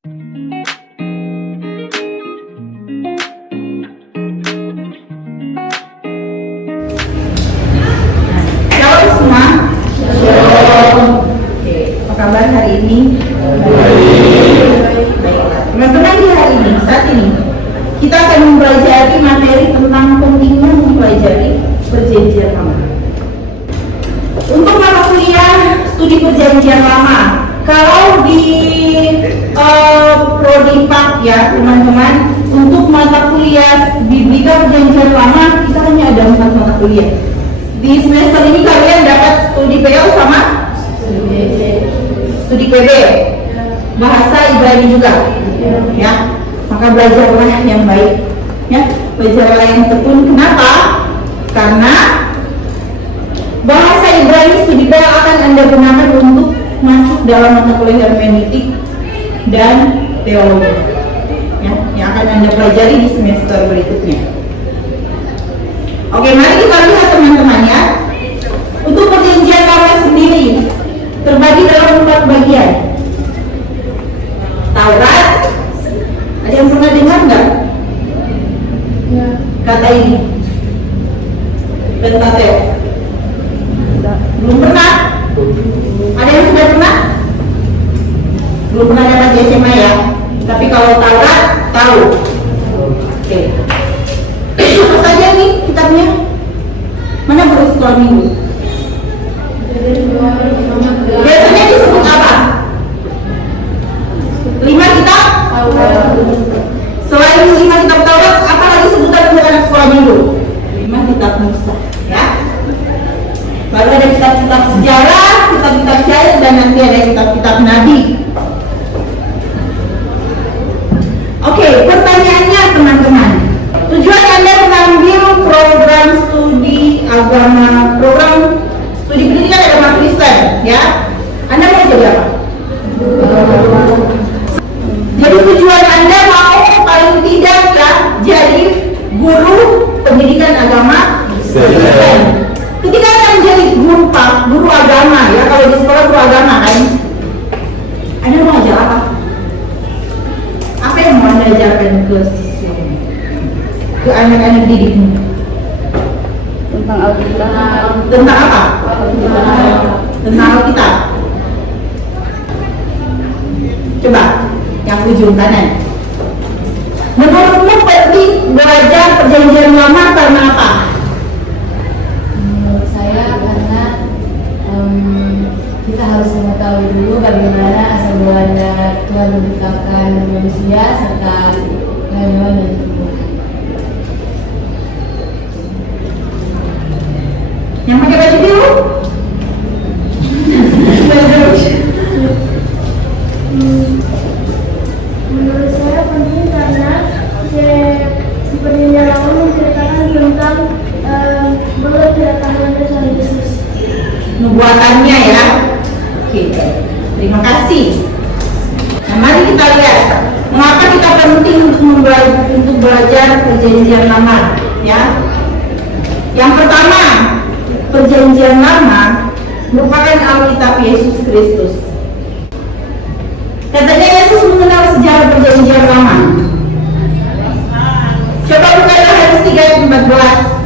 Shalom semua. Oke, apa kabar hari ini? Baiklah, teman-teman, di hari ini, saat ini kita akan mempelajari materi tentang pentingnya mempelajari perjanjian lama. Untuk mata kuliah studi perjanjian lama, kalau di prodi 4 ya teman-teman, untuk mata kuliah Biblika perjanjian lama kita hanya ada 4 mata kuliah. Di semester ini kalian dapat studi PO sama studi PB, bahasa Ibrani juga, ya. Maka belajarlah yang baik, ya. Belajarlah yang tekun. Kenapa? Karena bahasa Ibrani studi PO akan Anda gunakan untuk masuk dalam mata kuliah hermeneutik dan teologi, ya, yang akan Anda pelajari di semester berikutnya. Oke, mari kita lihat teman-teman ya. Untuk perjanjian lama sendiri terbagi dalam 4 bagian. Taurat, ada yang pernah dengar nggak? Ya. Kata ini Pentateuch. Belum pernah? Ada yang sudah pernah? Belum pernah dapat di SMA ya. Tapi kalau Taurat tahu. Oke. Apa saja nih kitabnya? Mana baru sekolah minggu? Biasanya disebut apa? 5 kitab? Selain 5 kitab Taurat, apa lagi sebutan untuk anak sekolah minggu? 5 kitab Musa, ya. Baru ada kitab-kitab sejarah, kitab-kitab syair, dan nanti ada kitab-kitab nabi. Oke, pertanyaannya teman-teman, tujuan Anda mengambil program studi agama, program studi pendidikan agama Kristen, ya? Anda mau jadi apa? Jadi tujuan Anda mau paling tidak ya jadi guru pendidikan agama Kristen. Ketika Anda menjadi guru agama, ya, kalau di sekolah guru agama kan, Anda mau ajar apa? Apa yang mau Anda ajarkan ke siswa, ke anak-anak didikmu? Tentang Alkitab. Tentang apa? Tentang Alkitab. Coba yang ujung kanan. Menurutmu penting belajar perjanjian lama karena apa? Menurut saya karena kita harus mengetahui dulu bagaimana asal mulanya Tuhan menciptakan manusia serta hewan dan tumbuhan. Yang pakai baju biru? Menurut saya penting karena di perjanjian lama menceritakan tentang bahwa kedatangan Tuhan Yesus. Nubuatannya ya. Oke, terima kasih. Nah, mari kita lihat mengapa kita penting untuk belajar perjanjian lama, ya. Yang pertama, perjanjian lama merupakan Alkitab Yesus Kristus. Katanya Yesus mengenal sejarah perjanjian lama. Coba buka Yohanes 3 ayat 14.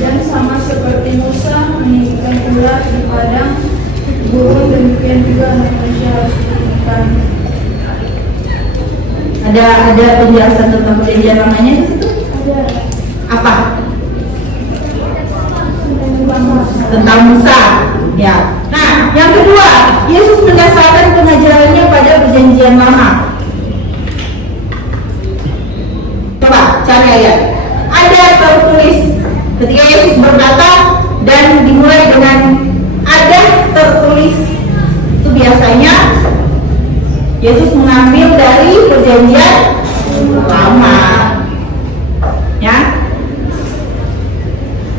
Dan sama seperti Musa meninggikan ular di padang gurun, demikian juga anak manusia harus ditinggikan. Ada penjelasan tentang perjanjian lamanya di situ? Ada Apa? Tentang Musa, ya. Nah, yang kedua, Yesus mendasarkan pengajarannya pada perjanjian lama. Coba cari ayat. Ada tertulis ketika Yesus berkata dan dimulai dengan ada tertulis. Itu biasanya Yesus mengambil dari perjanjian lama, ya.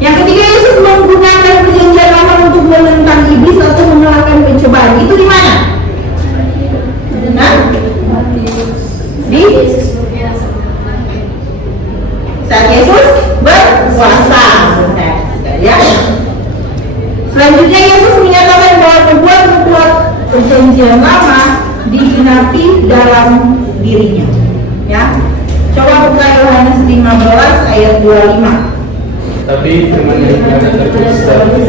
Yang ketiga, Yesus menggunakan perjanjian lama untuk menentang iblis atau mengalahkan pencobaan. Itu di mana? Nah, di saat Yesus berpuasa, ya. Selanjutnya Yesus menyatakan bahwa membuat perjanjian perjanjian lama digenapi dalam dirinya. Ya, coba buka Yohanes 15 ayat 25. Tapi firman yang tertulis harus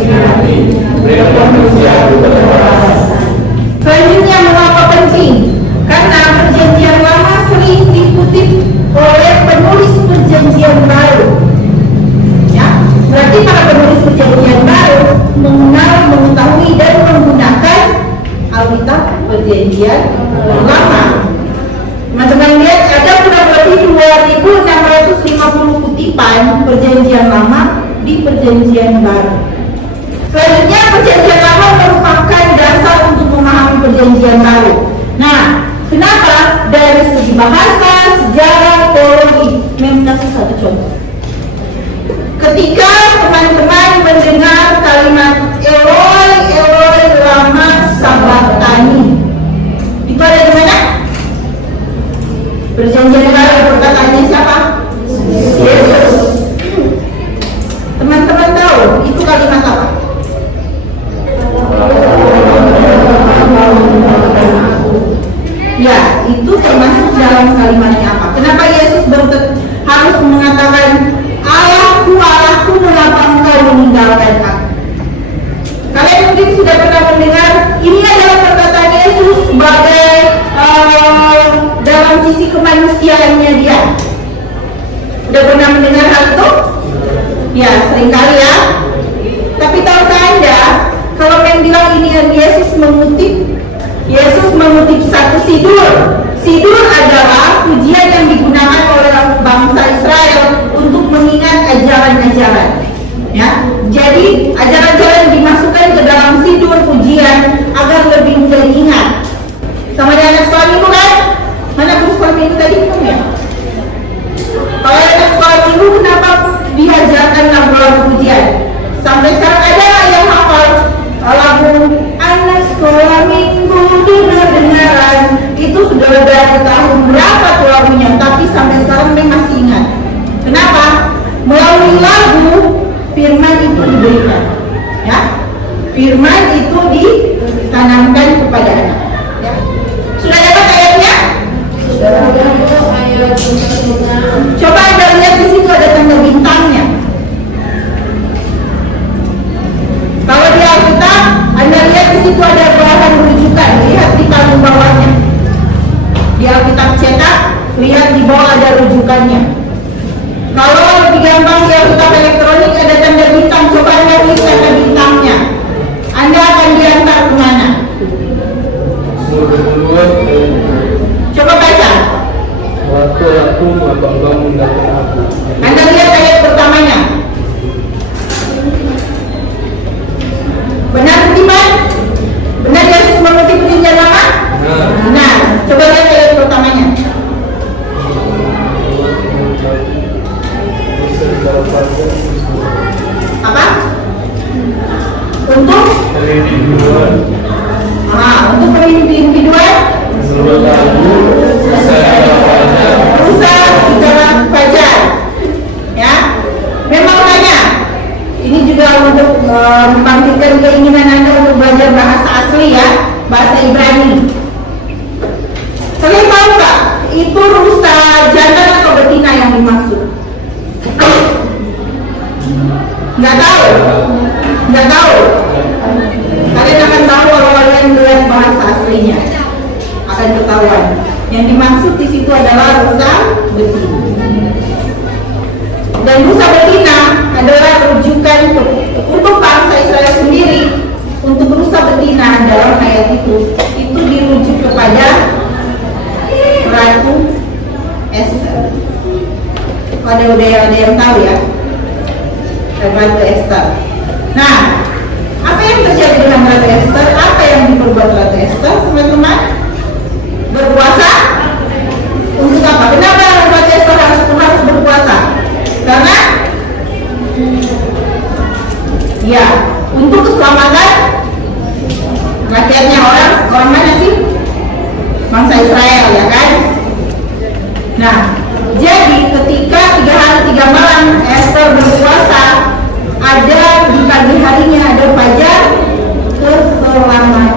digenapi, berilah manusia berbalas. Selanjutnya, mengapa penting? Karena perjanjian lama sering dikutip oleh penulis perjanjian baru. Ya, berarti para penulis perjanjian baru mengenal, mengetahui dan menggunakan Alkitab perjanjian lama. Teman-teman lihat, ada kurang lebih 2.650 kutipan perjanjian lama di perjanjian baru. Selanjutnya, perjanjian lama merupakan dasar untuk memahami perjanjian baru. Nah, kenapa? Dari segi bahasa, sejarah, teologi. Mem kasih satu contoh. Ketika teman-teman mendengar kalimat Eloi, Eloi, lama sabachthani, itu ada di mana? Perjanjian baru, perkataannya siapa? Yesus. Teman-teman tahu itu kalimat apa? Ya, itu termasuk dalam kalimatnya apa? Kenapa Yesus harus mengatakan Allahku, Allahku, mengapa engkau meninggalkan aku? Kalian mungkin sudah pernah mendengar ini adalah perkataan Yesus sebagai dalam sisi kemanusiaannya dia. Sudah pernah mendengar hal itu? Ya, seringkali ya. Tapi tahukah Anda kalau yang bilang ini Yesus mengutip satu sidur. Sidur adalah pujian yang digunakan oleh bangsa Israel untuk mengingat ajaran-ajaran. Ya, jadi ajaran-ajaran dimasukkan ke dalam sidur pujian agar lebih mudah diingat. Sama dengan anak sekolah minggu kan? Mana guru sekolah minggu tadi bukan ya? Kalau anak sekolah minggu kenapa diajarkan lagu-lagu pujian? Sampai sekarang ada yang hafal lagu anak sekolah minggu dengar-dengaran. Itu sudah dari tahun berapa tuh lagunya, tapi sampai sekarang memang masih ingat. Kenapa? Melalui lagu firman itu diberikan, ya. Firman itu ditanamkan kepada anak. Ya. Sudah dapat ayatnya? Coba Anda lihat di situ ada tanda bintangnya. Kalau di Alkitab, Anda lihat di situ ada bahan rujukan. Lihat di paling bawahnya. Di Alkitab cetak, lihat di bawah ada rujukannya. Kalau lebih gampang di Alkitab elektronik ada tanda bintang. Coba Anda lihat tanda bintangnya. Anda akan diantar kemana? Coba baca. Waktu aku mengapa meninggalkan aku. Anda lihat ayat pertamanya. Benar beriman? Benar Yesus mengutip perjanjian lama? Benar. Coba lihat ayat pertamanya. Apa? Untuk? Untuk perindividuan? Berusaha secara fajar. Ya, memang banyak. Ini juga untuk membangkitkan keinginan Anda untuk belajar bahasa asli ya, bahasa Ibrani. Kalian tahu nggak? Itu rusa jantan atau betina yang dimaksud? Nggak tahu? Nggak tahu? Kalian akan tahu kalau kalian melihat bahasa aslinya. Akan ketahuan. Yang dimaksud di situ adalah rusa betina. Dan rusa betina adalah rujukan untuk bangsa Israel sendiri. Untuk rusa betina dalam ayat itu dirujuk kepada Ratu Esther. Ada yang tahu ya, Ratu Esther. Nah, apa yang terjadi dengan Ratu Esther? Apa yang diperbuat Ratu Esther, teman-teman? Berpuasa untuk apa? Kenapa Ratu Esther harus berpuasa? Karena ya, untuk keselamatan rakyatnya. Orang mana sih? Bangsa Israel, ya kan? Nah, jadi ketika 3 hari 3 malam Esther berpuasa, ada di pagi harinya ada fajar keselamatan.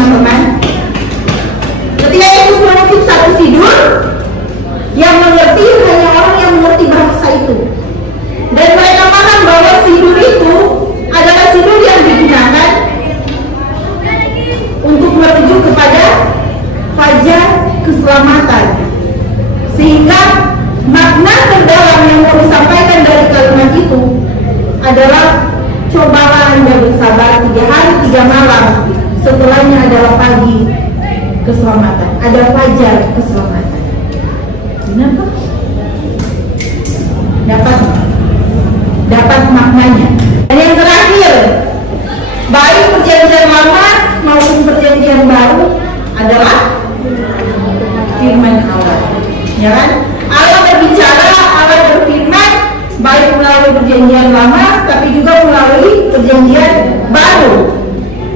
teman-teman? Ketika Yesus menitip satu sidur, yang mengerti hanya orang yang mengerti bahasa itu. Dan mereka paham bahwa sidur itu adalah sidur yang digunakan untuk menuju kepada fajar keselamatan. Sehingga makna terdalam yang mau disampaikan dari kalimat itu adalah cobalah Anda bersabar 3 hari 3 malam, setelahnya adalah pagi keselamatan, ada fajar keselamatan. Benar Pak? Dapat maknanya. Dan yang terakhir, baik perjanjian lama maupun perjanjian baru adalah firman Allah. Ya kan? Allah berbicara, Allah berfirman baik melalui perjanjian lama tapi juga melalui perjanjian baru.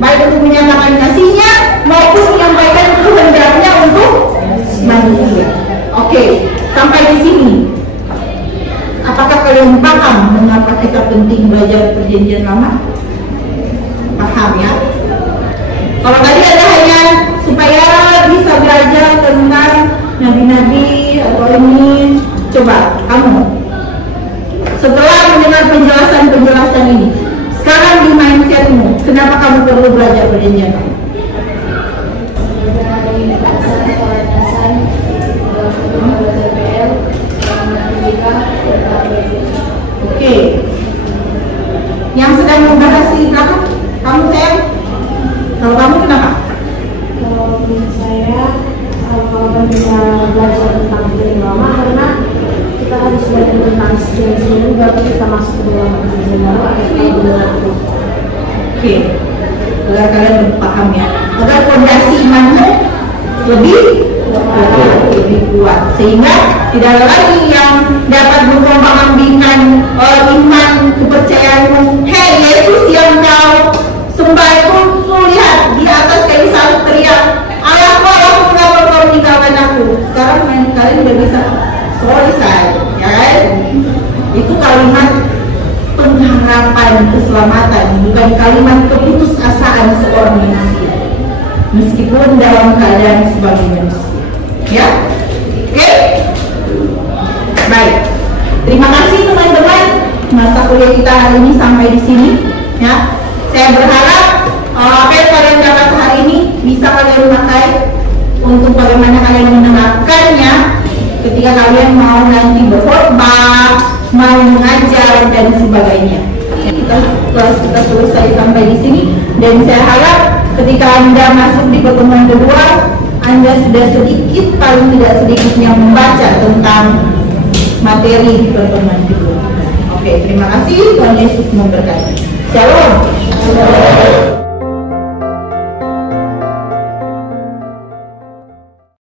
Baik untuk menyatakan kasihnya maupun menyampaikan kehendaknya untuk manusia. Oke, sampai di sini. Apakah kalian paham mengapa kita penting belajar perjanjian lama? Paham ya? Kalau tadi ada hanya supaya bisa belajar tentang nabi-nabi atau ini, coba kamu setelah mendengar penjelasan ini, sekarang di mindsetmu, kenapa kamu perlu belajar perjanjian lama? Oke. Yang sedang membahas di belakang, kamu sayang? Kalau kamu kenapa? Kalau menurut saya, kalau bisa belajar tentang perjanjian lama, karena kita harus belajar tentang sejarah dulu, baru kita masuk ke dalam perjanjian baru. Oke. Agar kalian lebih paham ya, agar fondasi imanmu lebih kuat, sehingga tidak ada lagi yang dapat memperbahankan iman kepercayaanmu. Hei Yesus yang kau sembah itu, lihat di atas kayu salib teriak, Allahku, Allahku, mengapa kau meninggalkan aku? Sekarang kalian udah bisa selesai, ya kan? Itu kalimat pengharapan keselamatan, bukan kalimat keputusasaan seorang manusia, meskipun dalam keadaan sebagai manusia. Ya, oke, baik. Terima kasih teman-teman. Mata kuliah kita hari ini sampai di sini. Ya, saya berharap apa yang kalian dapat hari ini bisa kalian pakai untuk bagaimana kalian menerapkannya ketika kalian mau nanti berkhotbah, mau mengajar dan sebagainya. Kita selesai sampai di sini, dan saya harap ketika Anda masuk di pertemuan kedua, Anda sudah sedikit, paling tidak sedikitnya membaca tentang materi di pertemuan kedua. Oke, terima kasih. Tuhan Yesus memberkati. Shalom.